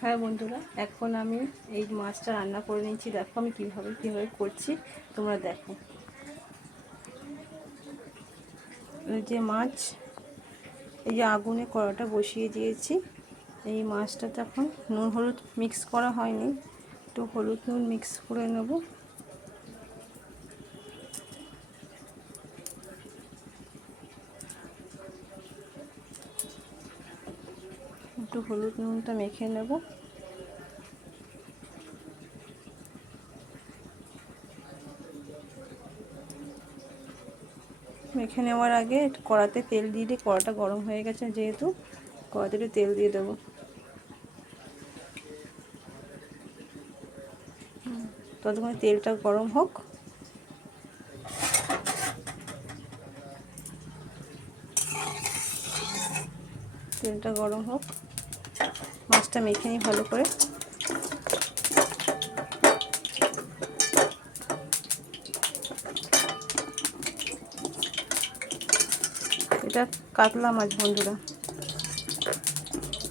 হ্যাঁ বন্ধুরা, এখন আমি এই মাছটা রান্না করে নিয়েছি। দেখো আমি কীভাবে করছি, তোমরা দেখো। এই যে মাছ, এই যে আগুনে কড়াটা বসিয়ে দিয়েছি। এই মাছটাতে এখন নুন হলুদ মিক্স করা হয়নি, একটু হলুদ নুন মিক্স করে নেব। একটু হলুদ নুনটা মেখে নেব। মেখে নেওয়ার আগে কড়াতে তেল দিয়ে দিই। কড়াটা গরম হয়ে গেছে, যেহেতু কড়াতে একটু তেল দিয়ে দেবো। ততক্ষণে তেলটা গরম হোক। তেলটা গরম হোক, মাছটা মেখে নিই ভালো করে। এটা কাতলা মাছ বন্ধুরা,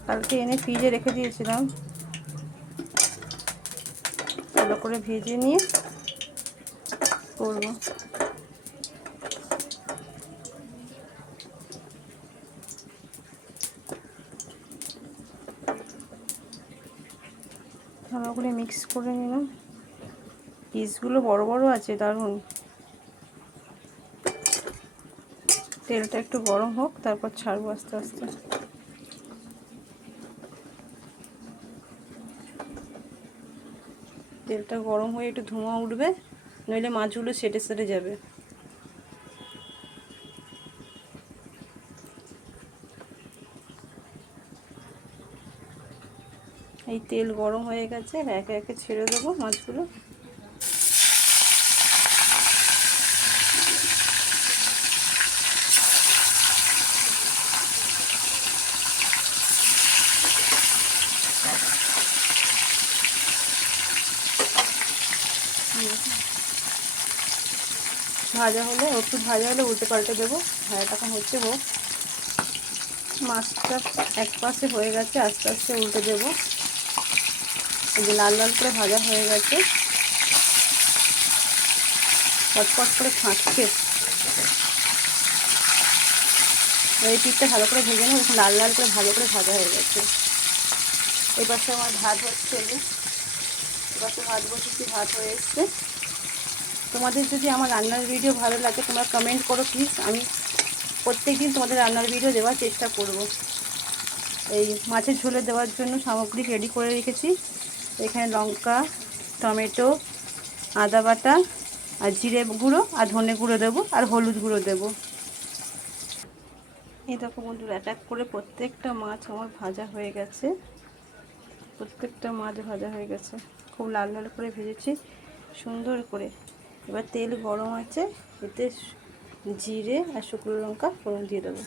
কালকে এনে ফ্রিজে রেখে দিয়েছিলাম। ভালো করে ভেজে নিয়ে করব। ভালো করে মিক্স করে নিলাম। পিসগুলো বড় বড় আছে, দারুণ। তেলটা একটু গরম হোক, তারপর ছাড়বো আস্তে আস্তে। তেলটা গরম হয়ে একটু ধোঁয়া উঠবে, নইলে মাছগুলো সেটে সেটে যাবে। এই তেল গরম হয়ে গেছে, একে একে ছেড়ে দেবো মাছগুলো। একটু ভাজা হলে উল্টে পাল্টে দেবো। ভাজাটা এখন হচ্ছে হোক। মাছটা এক পাশে হয়ে গেছে, আস্তে আস্তে উল্টে দেবো। এই যে লাল লাল করে ভাজা হয়ে গেছে, পটপট করে ফাঁকছে। এই পিঠটা ভালো করে ভেজে নেব। লাল লাল করে ভালো করে ভাজা হয়ে গেছে। এই পাশে আমার ভাত হচ্ছে। এপাশে ভাত বসেছি, ভাত হয়ে এসছে। তোমাদের যদি আমার রান্নার ভিডিও ভালো লাগে তোমরা কমেন্ট করো প্লিজ। আমি প্রত্যেকদিন তোমাদের রান্নার ভিডিও দেওয়ার চেষ্টা করব। এই মাছের ঝোলে দেওয়ার জন্য সামগ্রী রেডি করে রেখেছি। এখানে লঙ্কা, টমেটো, আদা বাটা, আর জিরে গুঁড়ো আর ধনে গুঁড়ো দেবো, আর হলুদ গুঁড়ো দেবো। এই দেখো বন্ধুরা, এক এক করে প্রত্যেকটা মাছ আমার ভাজা হয়ে গেছে। প্রত্যেকটা মাছ ভাজা হয়ে গেছে, খুব লাল লাল করে ভেজেছি সুন্দর করে। এবার তেল গরম আছে, এতে জিরে আর শুকনো লঙ্কা ফোড়ন দিয়ে দেবো।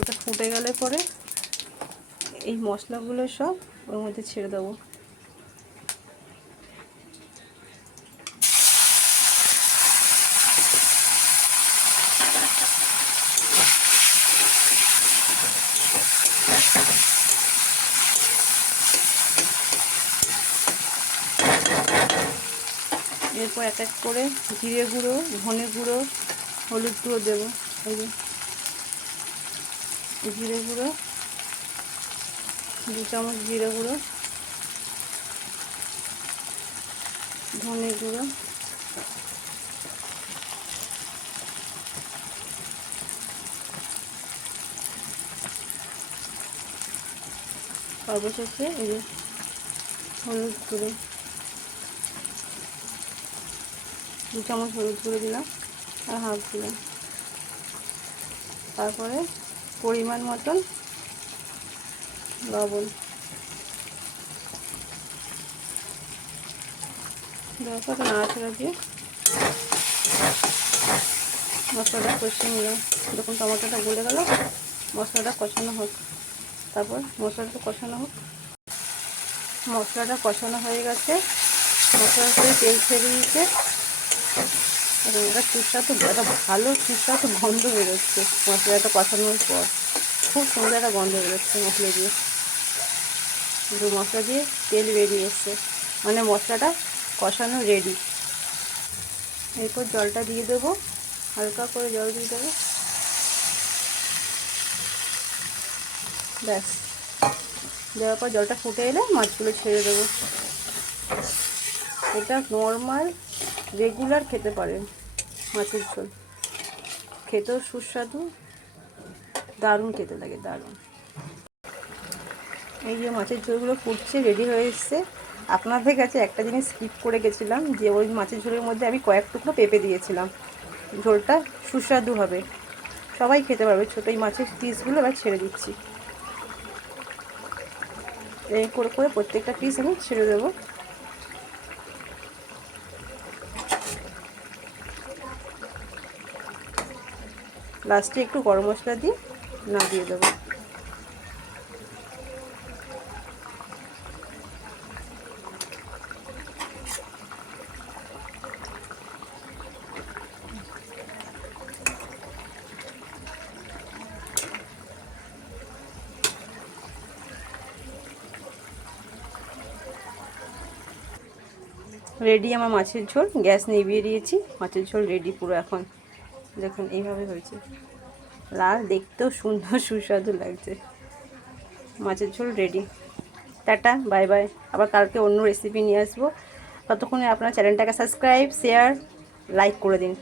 এটা ফুটে গেলে পরে এই মশলাগুলো সব ওর মধ্যে ছেড়ে দেবো। এরপর এক এক করে জিরে গুঁড়ো, ধনে গুঁড়ো, হলুদ গুঁড়ো দেবো। এই যে জিরে গুঁড়ো, 2 চামচ জিরে গুঁড়ো, ধনে গুঁড়ো, সর্বশেষে এই যে হলুদ গুঁড়ো, 2 চামচ হলুদ গুঁড়ো দিলাম আর হাফ দিলাম। তারপরে পরিমাণ মতন লবণ দেওয়ার পর নাড়াচাড়া দিয়ে মশলাটা কষিয়ে নিলাম। যখন টমেটোটা গলে গেল, মশলাটা কষানো হোক। তারপর মশলাটা কষানো হোক। মশলাটা কষানো হয়ে গেছে, মশলার থেকে তেল ছেড়ে দিয়েছে। এবং একটা সুস্বাদু, একটা ভালো সুস্বাদু গন্ধ বেরোচ্ছে মশলাটা কষানোর পর। খুব সুন্দর একটা গন্ধ বেরোচ্ছে মশলা দিয়ে। কিন্তু মশলা দিয়ে তেল বেরিয়ে এসছে, মানে মশলাটা কষানো রেডি। এরপর জলটা দিয়ে দেবো, হালকা করে জল দিয়ে দেবো। ব্যাস, দেওয়ার পর জলটা ফুটে এলে মাছগুলো ছেড়ে দেবো। এটা নর্মাল রেগুলার খেতে পারেন মাছের ঝোল, খেতেও সুস্বাদু, দারুণ খেতে লাগে, দারুণ। এই যে মাছের ঝোলগুলো ফুটছে, রেডি হয়ে এসছে। আপনাদের কাছে একটা জিনিস স্কিপ করে গেছিলাম, যে ওই মাছের ঝোলের মধ্যে আমি কয়েক টুকরো পেঁপে দিয়েছিলাম। ঝোলটা সুস্বাদু হবে, সবাই খেতে পারবে। ছোটো এই মাছের পিসগুলো এবার ছেড়ে দিচ্ছি। এই করে করে প্রত্যেকটা পিস আমি ছেড়ে দেবো। লাস্টে একটু গরম মশলা দিয়ে নামিয়ে দেবো। রেডি আমার মাছের ঝোল, গ্যাস নিভিয়ে দিয়েছি। মাছের ঝোল রেডি পুরো। এখন দেখুন এইভাবে হয়েছে, লাল, দেখতেও সুন্দর, সুস্বাদু লাগছে। মাছের ঝোল রেডি। Tata, bye bye. আবার কালকে অন্য রেসিপি নিয়ে আসবো। ততক্ষণে আপনার চ্যানেলটাকে সাবস্ক্রাইব, শেয়ার, লাইক করে দিন।